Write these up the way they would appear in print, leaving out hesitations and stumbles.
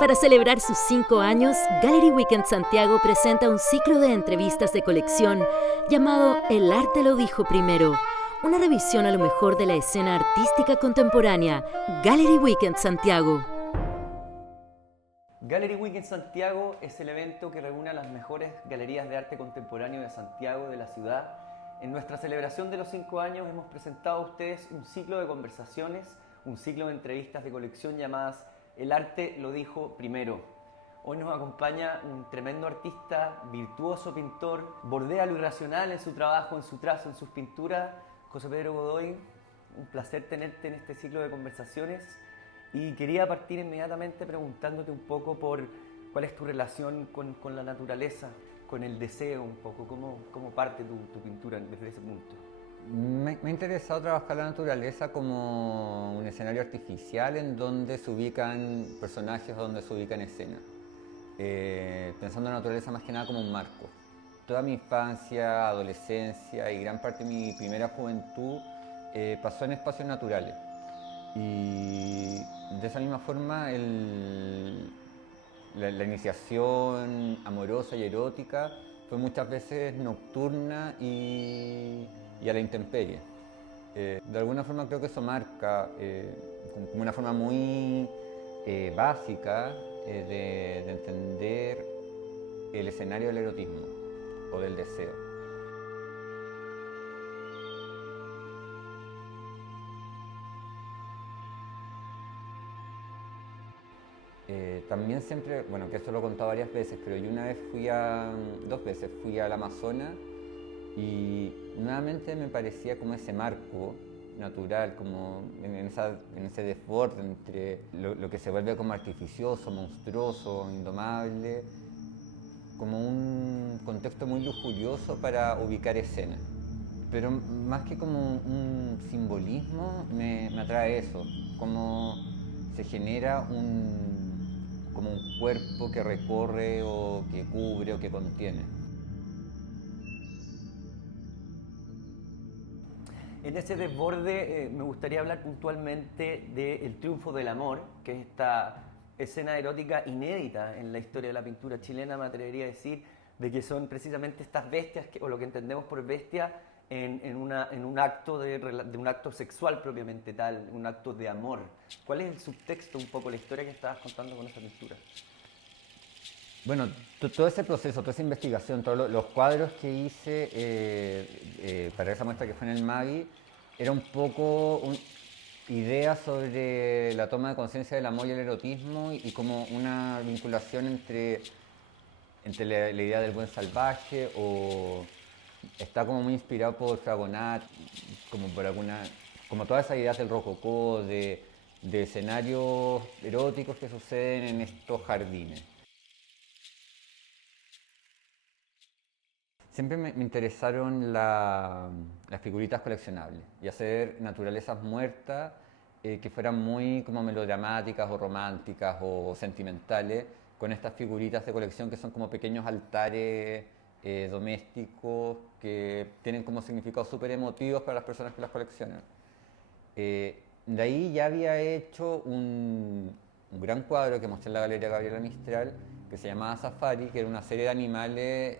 Para celebrar sus 5 años, Gallery Weekend Santiago presenta un ciclo de entrevistas de colección llamado El arte lo dijo primero, una revisión a lo mejor de la escena artística contemporánea. Gallery Weekend Santiago. Gallery Weekend Santiago es el evento que reúne a las mejores galerías de arte contemporáneo de Santiago, de la ciudad. En nuestra celebración de los 5 años hemos presentado a ustedes un ciclo de conversaciones, un ciclo de entrevistas de colección llamadas El arte lo dijo primero. Hoy nos acompaña un tremendo artista, virtuoso pintor, bordea lo irracional en su trabajo, en su trazo, en sus pinturas. José Pedro Godoy, un placer tenerte en este ciclo de conversaciones. Y quería partir inmediatamente preguntándote un poco por cuál es tu relación con la naturaleza, con el deseo un poco, cómo parte tu pintura desde ese punto. Me ha interesado trabajar la naturaleza como un escenario artificial en donde se ubican personajes, donde se ubican escenas. Pensando en la naturaleza más que nada como un marco. Toda mi infancia, adolescencia y gran parte de mi primera juventud pasó en espacios naturales. Y de esa misma forma la iniciación amorosa y erótica fue muchas veces nocturna y a la intemperie. De alguna forma creo que eso marca como una forma muy básica de entender el escenario del erotismo o del deseo. También siempre, bueno, que esto lo he contado varias veces, pero yo dos veces fui al Amazonas y nuevamente me parecía como ese marco natural, como en ese desborde entre lo que se vuelve como artificioso, monstruoso, indomable, como un contexto muy lujurioso para ubicar escenas. Pero más que como un simbolismo, me atrae eso, como se genera como un cuerpo que recorre o que cubre o que contiene. En ese desborde me gustaría hablar puntualmente del triunfo del amor, que es esta escena erótica inédita en la historia de la pintura chilena, me atrevería a decir, de que son precisamente estas bestias, o lo que entendemos por bestia, en un acto de un acto sexual propiamente tal, un acto de amor. ¿Cuál es el subtexto, un poco, la historia que estabas contando con esa pintura? Bueno, todo ese proceso, toda esa investigación, todos los cuadros que hice para esa muestra que fue en el MAVI, era un poco idea sobre la toma de conciencia del amor y el erotismo y como una vinculación entre la idea del buen salvaje o está como muy inspirado por Fragonard, como todas esas ideas del rococó, de escenarios eróticos que suceden en estos jardines. Siempre me interesaron las figuritas coleccionables y hacer naturalezas muertas que fueran muy como melodramáticas o románticas o sentimentales con estas figuritas de colección que son como pequeños altares domésticos que tienen como significados súper emotivos para las personas que las coleccionan. De ahí ya había hecho un gran cuadro que mostré en la Galería Gabriela Mistral que se llamaba Safari, que era una serie de animales,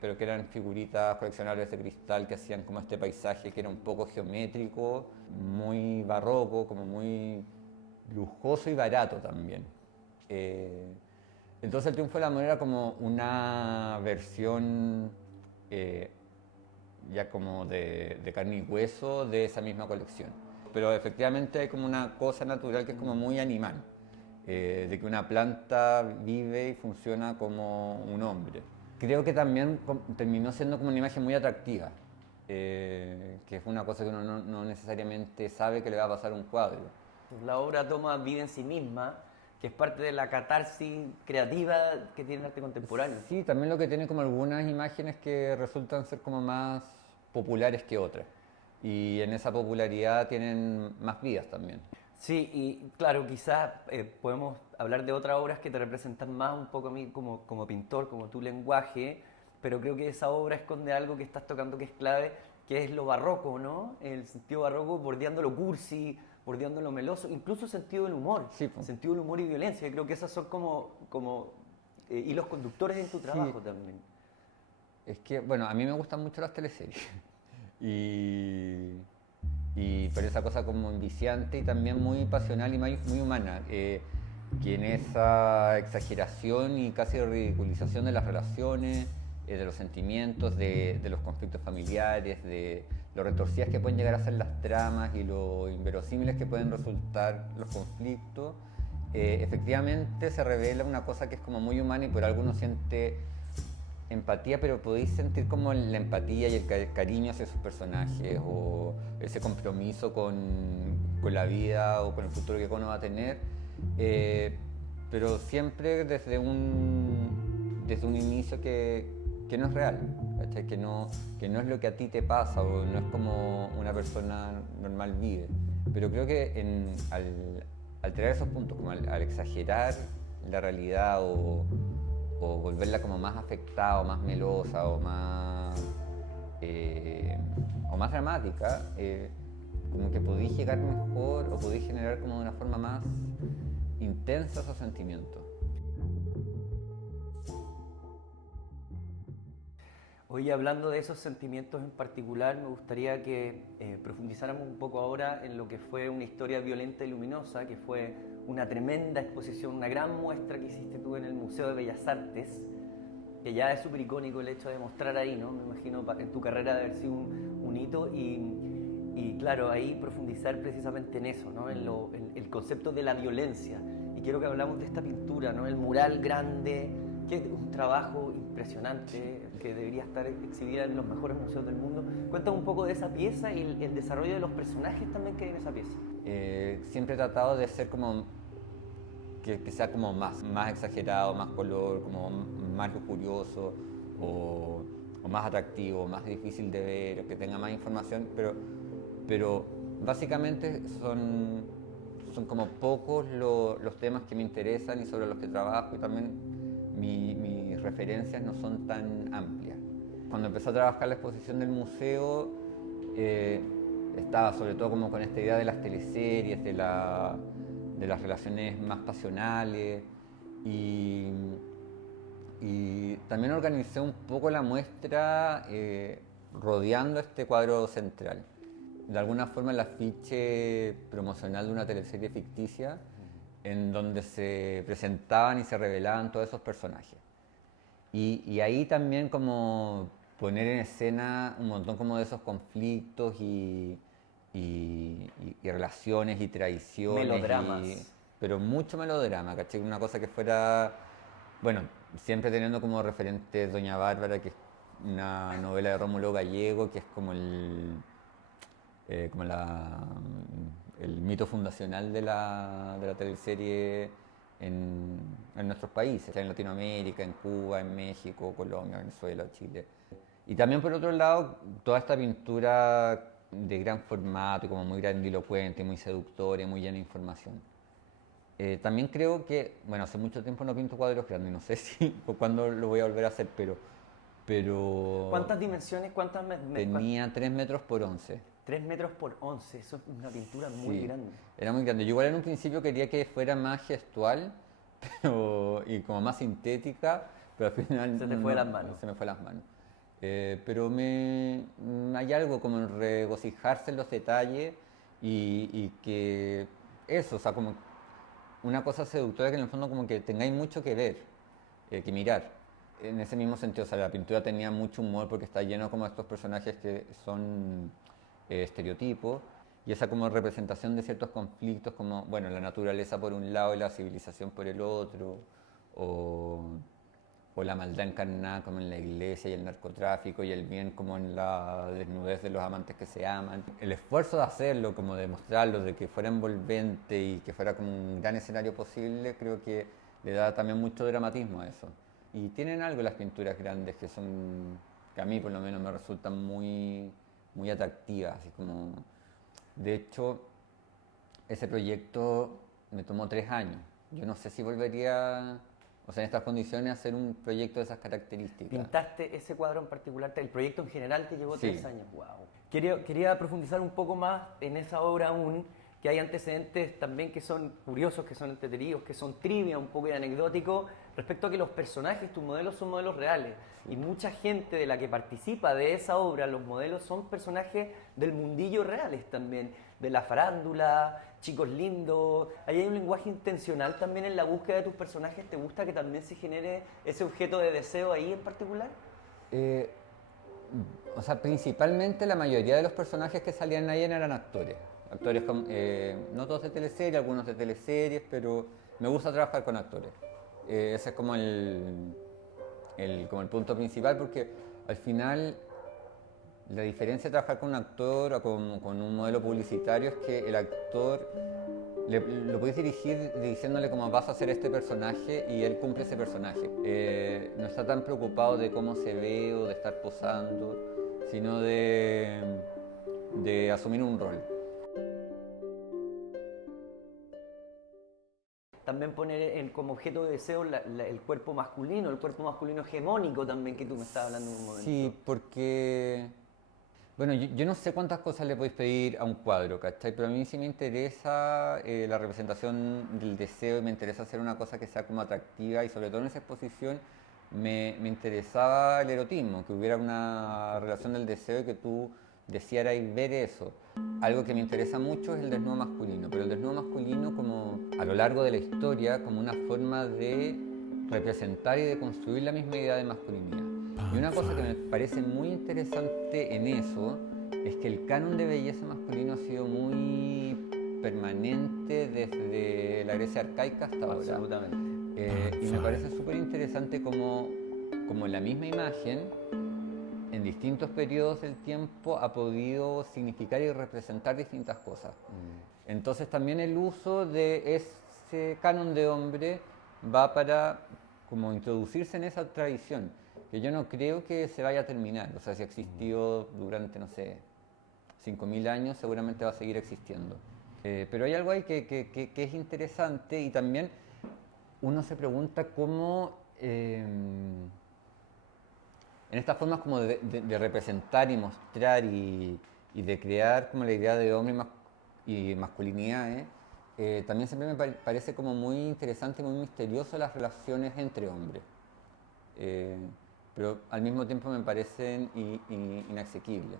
pero que eran figuritas coleccionables de cristal que hacían como este paisaje que era un poco geométrico, muy barroco, como muy lujoso y barato también. Entonces el Triunfo del Amor era como una versión ya como de carne y hueso de esa misma colección. Pero efectivamente hay como una cosa natural que es como muy animal. De que una planta vive y funciona como un hombre. Creo que también terminó siendo como una imagen muy atractiva, que es una cosa que uno no necesariamente sabe que le va a pasar a un cuadro. La obra toma vida en sí misma, que es parte de la catarsis creativa que tiene el arte contemporáneo. Sí, también lo que tiene como algunas imágenes que resultan ser como más populares que otras. Y en esa popularidad tienen más vidas también. Sí, y claro, quizás podemos hablar de otras obras que te representan más un poco a mí como pintor, como tu lenguaje, pero creo que esa obra esconde algo que estás tocando que es clave, que es lo barroco, ¿no? El sentido barroco bordeando lo cursi, bordeando lo meloso, incluso sentido del humor, Sí, po. sentido del humor y violencia. Yo creo que esas son como hilos conductores en tu trabajo también. Es que, bueno, a mí me gustan mucho las teleseries. Y, y por esa cosa como enviciante y también muy pasional y muy humana. Que en esa exageración y casi ridiculización de las relaciones, de los sentimientos, de los conflictos familiares, de lo retorcidas que pueden llegar a ser las tramas y lo inverosímiles que pueden resultar los conflictos, efectivamente se revela una cosa que es como muy humana y por algo uno siente empatía, pero podéis sentir como la empatía y el cariño hacia sus personajes o ese compromiso con la vida o con el futuro que uno va a tener, pero siempre desde un inicio que no es real, ¿cachai? Que no es lo que a ti te pasa o no es como una persona normal vive. Pero creo que al traer esos puntos, como al exagerar la realidad o volverla como más afectada o más melosa o más dramática, como que podéis llegar mejor o podéis generar como de una forma más intensa esos sentimientos. Oye, hablando de esos sentimientos en particular, me gustaría que profundizáramos un poco ahora en lo que fue una historia violenta y luminosa, que fue una tremenda exposición, una gran muestra que hiciste tú en el Museo de Bellas Artes, que ya es súper icónico el hecho de mostrar ahí, ¿no? Me imagino en tu carrera de haber sido un hito y claro, ahí profundizar precisamente en eso, ¿no? En el concepto de la violencia. Y quiero que hablamos de esta pintura, ¿no? El mural grande, que es un trabajo impresionante, que debería estar exhibida en los mejores museos del mundo. Cuéntame un poco de esa pieza y el desarrollo de los personajes también que hay en esa pieza. Siempre he tratado de ser como que sea como más exagerado, más color, como más lujurioso o más atractivo, más difícil de ver, o que tenga más información, pero básicamente son como pocos los temas que me interesan y sobre los que trabajo y también mis referencias no son tan amplias. Cuando empecé a trabajar la exposición del museo, estaba sobre todo como con esta idea de las teleseries, de las relaciones más pasionales y también organicé un poco la muestra rodeando este cuadro central. De alguna forma el afiche promocional de una teleserie ficticia en donde se presentaban y se revelaban todos esos personajes. Y ahí también como poner en escena un montón como de esos conflictos y relaciones y traiciones. Melodramas. Pero mucho melodrama, ¿cachai? Una cosa que fuera, bueno, siempre teniendo como referente Doña Bárbara, que es una novela de Rómulo Gallego, que es como el mito fundacional de la teleserie en nuestros países, en Latinoamérica, en Cuba, en México, Colombia, Venezuela, Chile. Y también por otro lado, toda esta pintura de gran formato, como muy grandilocuente, muy seductora, muy llena de información. También creo que, bueno, hace mucho tiempo no pinto cuadros grandes, no sé si o cuándo lo voy a volver a hacer, pero ¿Cuántas dimensiones? tenía 3 metros por 11. 3 metros por 11, eso es una pintura muy Sí, grande. era muy grande. Yo igual en un principio quería que fuera más gestual y como más sintética, pero al final Se te fue de las manos. Se me fue de las manos. Pero hay algo como en regocijarse en los detalles y que eso, o sea, como una cosa seductora que en el fondo como que tengáis mucho que ver, que mirar. En ese mismo sentido, o sea, la pintura tenía mucho humor porque está lleno como de estos personajes que son estereotipos y esa como representación de ciertos conflictos como, bueno, la naturaleza por un lado y la civilización por el otro, o la maldad encarnada como en la iglesia y el narcotráfico y el bien como en la desnudez de los amantes que se aman. El esfuerzo de hacerlo, como de mostrarlo, de que fuera envolvente y que fuera como un gran escenario posible, creo que le da también mucho dramatismo a eso. Y tienen algo las pinturas grandes que a mí por lo menos me resultan muy atractivas, así como... De hecho, ese proyecto me tomó 3 años. Yo no sé si volvería, o sea, en estas condiciones, a hacer un proyecto de esas características. ¿Pintaste ese cuadro en particular? ¿El proyecto en general te llevó Sí. 3 años? Wow. Quería profundizar un poco más en esa obra aún, que hay antecedentes también que son curiosos, que son entretenidos, que son trivia, un poco de anecdótico, respecto a que los personajes, tus modelos son modelos reales. Y mucha gente de la que participa de esa obra, los modelos son personajes del mundillo reales también, de la farándula, chicos lindos. Ahí hay un lenguaje intencional también en la búsqueda de tus personajes. ¿Te gusta que también se genere ese objeto de deseo ahí en particular? O sea, principalmente la mayoría de los personajes que salían ahí eran actores. Actores, no todos de teleseries, algunos de teleseries, pero me gusta trabajar con actores. Ese es como como el punto principal, porque al final la diferencia de trabajar con un actor o con un modelo publicitario es que el actor lo puedes dirigir diciéndole cómo vas a hacer este personaje y él cumple ese personaje. No está tan preocupado de cómo se ve o de estar posando, sino de asumir un rol. También poner como objeto de deseo el cuerpo masculino hegemónico también, que tú me estabas hablando en un momento. Sí, porque, bueno, yo no sé cuántas cosas le podéis pedir a un cuadro, ¿cachai? Pero a mí sí me interesa la representación del deseo y me interesa hacer una cosa que sea como atractiva y sobre todo en esa exposición me interesaba el erotismo, que hubiera una relación del deseo y que tú desearas ver eso. Algo que me interesa mucho es el desnudo masculino, pero el desnudo masculino como a lo largo de la historia como una forma de representar y de construir la misma idea de masculinidad. Y una cosa que me parece muy interesante en eso es que el canon de belleza masculino ha sido muy permanente desde la Grecia arcaica hasta ahora. Absolutamente. Y me parece súper interesante como la misma imagen en distintos periodos del tiempo ha podido significar y representar distintas cosas. Entonces también el uso de ese canon de hombre va para como introducirse en esa tradición, que yo no creo que se vaya a terminar. O sea, si ha existido durante, no sé, 5.000 años, seguramente va a seguir existiendo. Pero hay algo ahí que es interesante y también uno se pregunta cómo en estas formas como de representar y mostrar y de crear como la idea de hombre y masculinidad, también siempre me parece como muy interesante y muy misterioso las relaciones entre hombres. Pero al mismo tiempo me parecen inasequibles.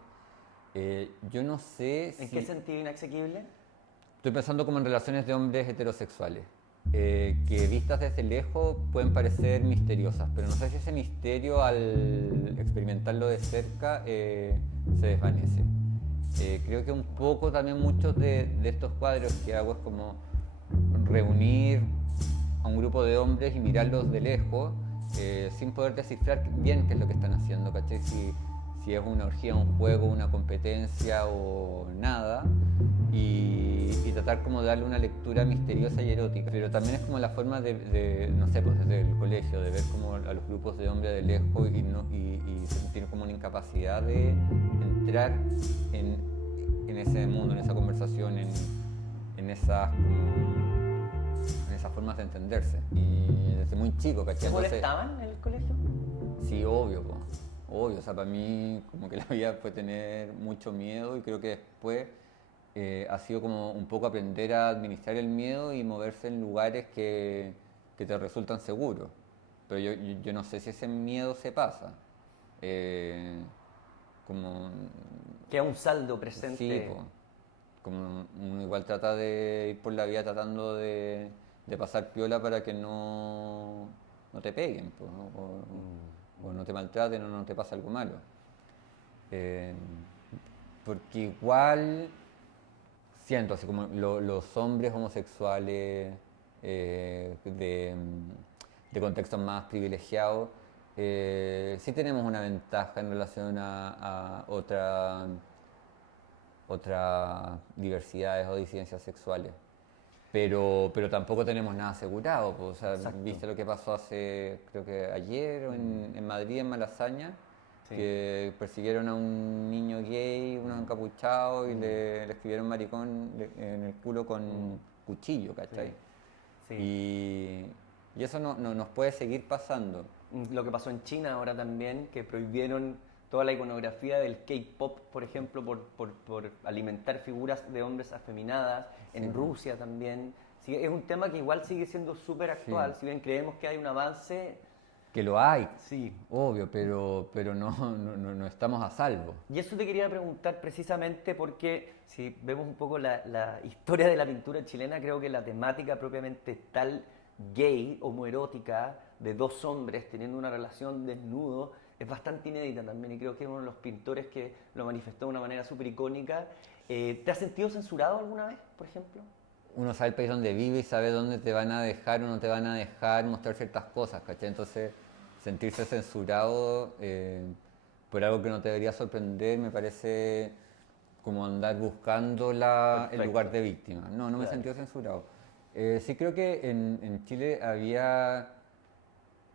Yo no sé si... ¿En qué sentido inasequible? Estoy pensando como en relaciones de hombres heterosexuales. Que vistas desde lejos pueden parecer misteriosas, pero no sé si ese misterio al experimentarlo de cerca se desvanece. Creo que un poco también muchos de estos cuadros que hago es como reunir a un grupo de hombres y mirarlos de lejos sin poder descifrar bien qué es lo que están haciendo, ¿cachai? Si es una orgía, un juego, una competencia o nada. Y tratar como de darle una lectura misteriosa y erótica. Pero también es como la forma no sé, pues desde el colegio, de ver como a los grupos de hombres de lejos y sentir como una incapacidad de entrar en ese mundo, en esa conversación, en esas formas de entenderse. Y desde muy chico, ¿cachai? ¿Te molestaban en el colegio? Sí, obvio, po. Obvio. O sea, para mí como que la vida fue tener mucho miedo y creo que después ha sido como un poco aprender a administrar el miedo y moverse en lugares que te resultan seguros. Pero yo no sé si ese miedo se pasa. Como... Queda un saldo presente. Sí, como uno igual trata de ir por la vida tratando de pasar piola para que no te peguen, po, ¿no? O no te maltraten o no te pasa algo malo. Porque igual... siento así como los hombres homosexuales de contextos más privilegiados, sí tenemos una ventaja en relación a otras diversidades o disidencias sexuales. Pero tampoco tenemos nada asegurado. Pues, o sea, Exacto. ¿viste lo que pasó hace, creo que ayer, en Madrid, en Malasaña? Sí. Que persiguieron a un niño gay, unos encapuchados, y le escribieron maricón en el culo con cuchillo, ¿cachai? Sí. Y eso no nos puede seguir pasando. Lo que pasó en China ahora también, que prohibieron toda la iconografía del K-pop, por ejemplo, por alimentar figuras de hombres afeminadas, en Rusia también. Sí, es un tema que igual sigue siendo súper actual, si bien creemos que hay un avance. Que lo hay, Sí. obvio, pero no estamos a salvo. Y eso te quería preguntar precisamente porque si vemos un poco la historia de la pintura chilena, creo que la temática propiamente tal gay, homoerótica, de dos hombres teniendo una relación desnudo, es bastante inédita también y creo que es uno de los pintores que lo manifestó de una manera súper icónica. ¿Te has sentido censurado alguna vez, por ejemplo? Uno sabe el país donde vive y sabe dónde te van a dejar o no te van a dejar mostrar ciertas cosas, ¿cachai? Entonces, sentirse censurado por algo que no te debería sorprender me parece como andar buscando el lugar de víctima. No me he sentido censurado. Sí creo que en Chile había,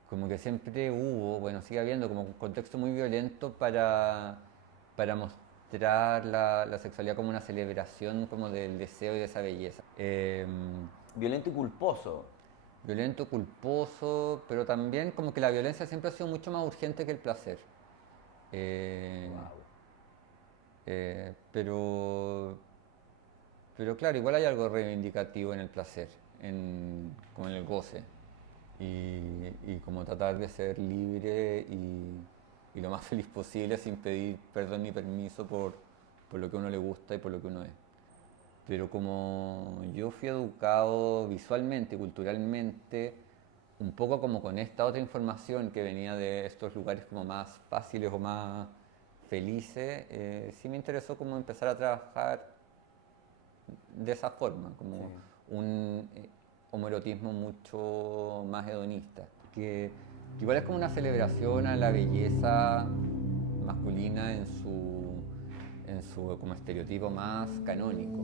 como que siempre hubo, bueno, sigue habiendo como un contexto muy violento para mostrar la sexualidad como una celebración como del deseo y de esa belleza. Violento y culposo. Violento, culposo, pero también como que la violencia siempre ha sido mucho más urgente que el placer. Pero claro, igual hay algo reivindicativo en el placer, como en el goce. Y como tratar de ser libre y lo más feliz posible sin pedir perdón ni permiso por lo que a uno le gusta y por lo que uno es. Pero como yo fui educado visualmente, culturalmente, un poco como con esta otra información que venía de estos lugares como más fáciles o más felices, sí me interesó como empezar a trabajar de esa forma, como un homoerotismo mucho más hedonista, que igual es como una celebración a la belleza masculina en su como estereotipo más canónico.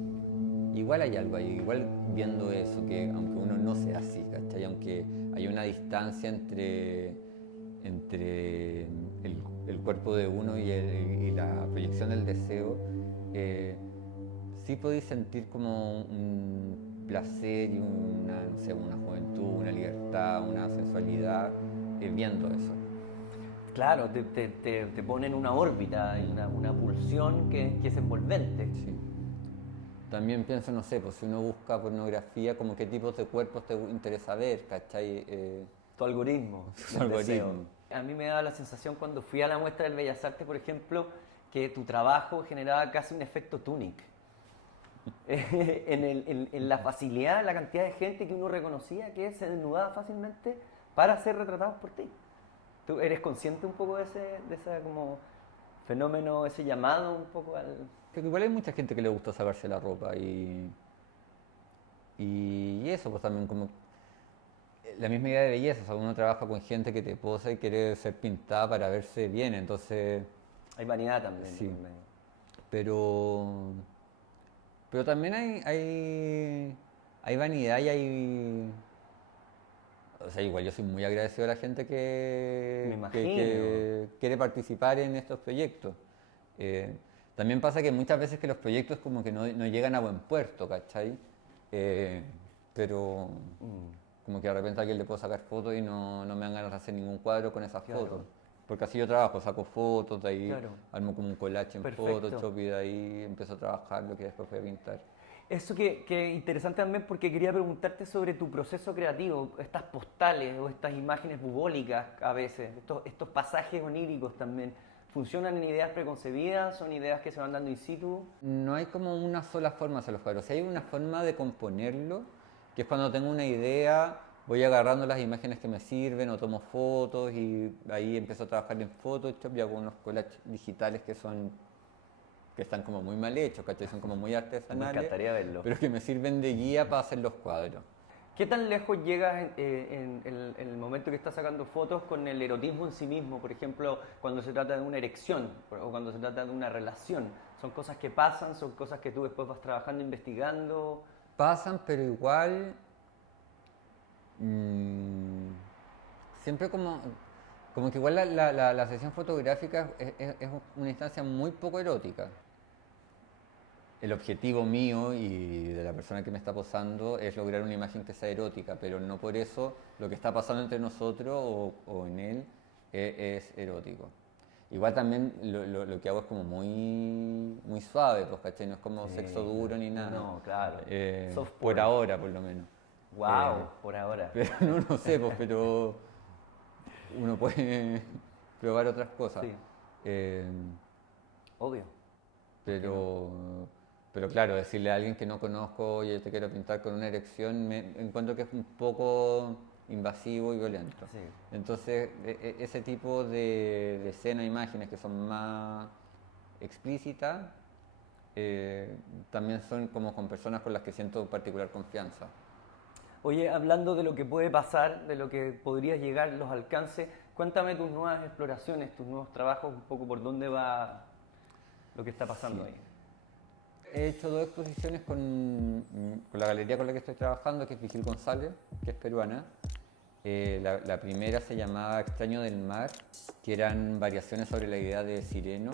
Igual hay algo ahí, igual viendo eso, que aunque uno no sea así, ¿cachai? Aunque hay una distancia entre el cuerpo de uno y la proyección del deseo, sí podéis sentir como un placer y no sé, una juventud, una libertad, una sensualidad viendo eso. Claro, te pone en una órbita, en una pulsión que es envolvente. Sí. También pienso, no sé, pues si uno busca pornografía, como qué tipos de cuerpos te interesa ver, ¿cachai? Tu algoritmo. Tu algoritmo. A mí me daba la sensación cuando fui a la muestra del Bellas Artes, por ejemplo, que tu trabajo generaba casi un efecto Tunic. en la facilidad, la cantidad de gente que uno reconocía que se desnudaba fácilmente para ser retratados por ti. ¿Tú eres consciente un poco de ese como fenómeno, ese llamado un poco al...? Creo que igual hay mucha gente que le gusta sacarse la ropa y eso pues también como la misma idea de belleza, o sea, uno trabaja con gente que te posa y quiere ser pintada para verse bien, entonces... Hay vanidad también. Sí, pero también hay vanidad y hay... O sea, igual yo soy muy agradecido a la gente que quiere participar en estos proyectos. También pasa que muchas veces que los proyectos como que no llegan a buen puerto, ¿cachai? Pero como que de repente a alguien le puedo sacar fotos y no me dan ganas de hacer ningún cuadro con esas fotos. Porque así yo trabajo, saco fotos, de ahí armo como un collage en Photoshop y de ahí empiezo a trabajar lo que después voy a pintar. Eso que interesante también porque quería preguntarte sobre tu proceso creativo, estas postales o estas imágenes bubólicas a veces, estos pasajes oníricos también, ¿funcionan en ideas preconcebidas? ¿Son ideas que se van dando in situ? No hay como una sola forma de hacer los cuadros, hay una forma de componerlo, que es cuando tengo una idea, voy agarrando las imágenes que me sirven o tomo fotos y ahí empiezo a trabajar en Photoshop y hago unos collages digitales que están como muy mal hechos, ¿cachai? Son como muy artesanales. Me encantaría verlo. Pero que me sirven de guía para hacer los cuadros. ¿Qué tan lejos llegas en el momento que estás sacando fotos con el erotismo en sí mismo? Por ejemplo, cuando se trata de una erección o cuando se trata de una relación. ¿Son cosas que pasan? ¿Son cosas que tú después vas trabajando, investigando? Pasan, pero igual... siempre como que igual la sesión fotográfica es una instancia muy poco erótica. El objetivo mío y de la persona que me está posando es lograr una imagen que sea erótica, pero no por eso lo que está pasando entre nosotros o en él es erótico. Igual también lo que hago es como muy suave, pues, ¿cachai? No es como sexo duro ni nada. No, claro. Soft Por porn. ahora, por lo menos. Wow, por ahora. Pero no sé, pues, pero uno puede probar otras cosas. Sí. Obvio. Pero claro, decirle a alguien que no conozco, oye, te quiero pintar con una erección, me encuentro que es un poco invasivo y violento. Sí. Entonces, ese tipo de escenas, imágenes que son más explícitas, también son como con personas con las que siento particular confianza. Oye, hablando de lo que puede pasar, de lo que podrías llegar, los alcances, cuéntame tus nuevas exploraciones, tus nuevos trabajos, un poco por dónde va lo que está pasando ahí. He hecho 2 exposiciones con la galería con la que estoy trabajando, que es Vigil González, que es peruana. La primera se llamaba Extraño del Mar, que eran variaciones sobre la idea de sireno,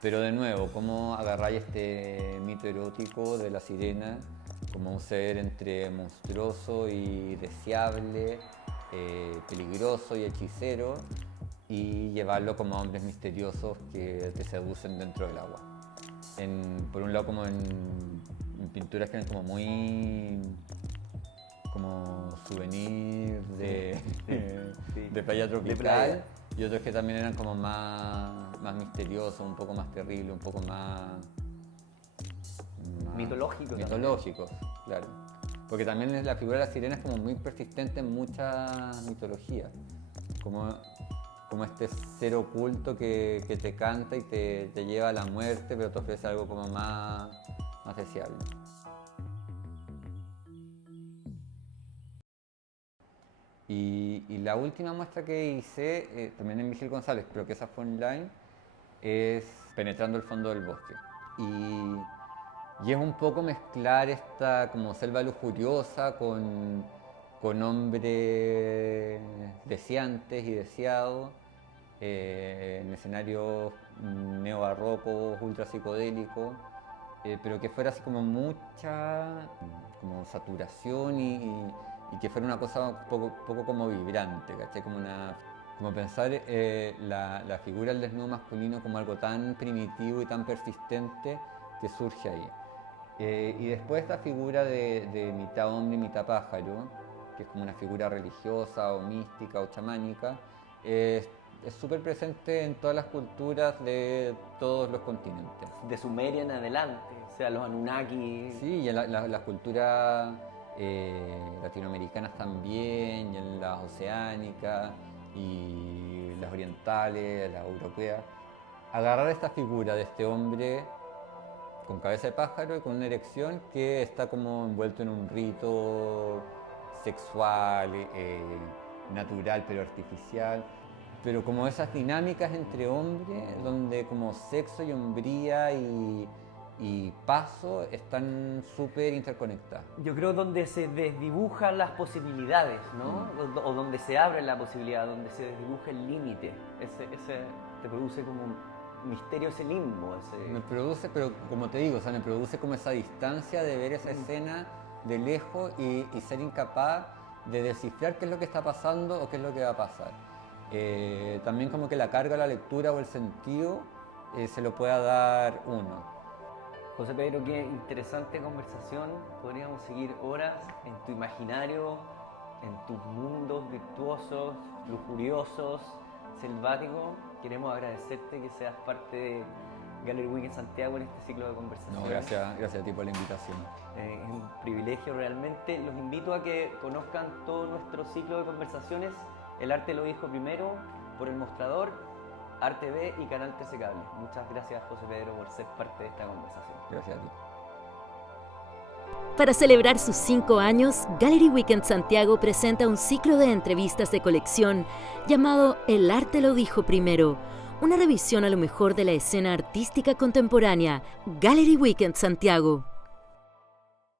pero de nuevo, cómo agarráis este mito erótico de la sirena como un ser entre monstruoso y deseable, peligroso y hechicero, y llevarlo como a hombres misteriosos que te seducen dentro del agua. Por un lado como en pinturas que eran como muy como souvenir de playa tropical, de playa. Y otros que también eran como más misteriosos, un poco más terribles, un poco más mitológicos, claro. Porque también la figura de la sirena es como muy persistente en muchas mitologías, como este ser oculto que te canta y te lleva a la muerte, pero te ofrece algo como más deseable. Y la última muestra que hice, también en Vigil González, pero que esa fue online, es Penetrando el fondo del bosque. Y es un poco mezclar esta como selva lujuriosa con hombres deseantes y deseados, en escenarios neobarrocos, ultra psicodélicos, pero que fuera así como mucha como saturación y que fuera una cosa un poco como vibrante, ¿cachai? Como pensar la figura del desnudo masculino como algo tan primitivo y tan persistente que surge ahí. Y después esta figura de mitad hombre y mitad pájaro, que es como una figura religiosa o mística o chamánica, es súper presente en todas las culturas de todos los continentes. De Sumeria en adelante, o sea, los Anunnaki. Sí, y en las culturas latinoamericanas también, y en las oceánicas, y las orientales, las europeas. Agarrar esta figura de este hombre con cabeza de pájaro y con una erección que está como envuelto en un rito sexual, natural pero artificial, pero como esas dinámicas entre hombres donde como sexo y hombría y paso están súper interconectadas. Yo creo donde se desdibujan las posibilidades, ¿no? O donde se abre la posibilidad, donde se desdibuja el límite. Ese te produce como un misterio, ese limbo. Me produce, pero como te digo, o sea, me produce como esa distancia de ver esa escena de lejos y ser incapaz de descifrar qué es lo que está pasando o qué es lo que va a pasar. También como que la carga, la lectura o el sentido se lo pueda dar uno. José Pedro, qué interesante conversación. Podríamos seguir horas en tu imaginario, en tus mundos virtuosos, lujuriosos, selváticos. Queremos agradecerte que seas parte de Gallery Week en Santiago en este ciclo de conversaciones. No, gracias a ti por la invitación. Es un privilegio realmente. Los invito a que conozcan todo nuestro ciclo de conversaciones. El arte lo dijo primero, por El Mostrador, Arte B y Canal 13 Cable. Muchas gracias, José Pedro, por ser parte de esta conversación. Gracias a ti. Para celebrar sus 5 años, Gallery Weekend Santiago presenta un ciclo de entrevistas de colección llamado El arte lo dijo primero, una revisión a lo mejor de la escena artística contemporánea. Gallery Weekend Santiago.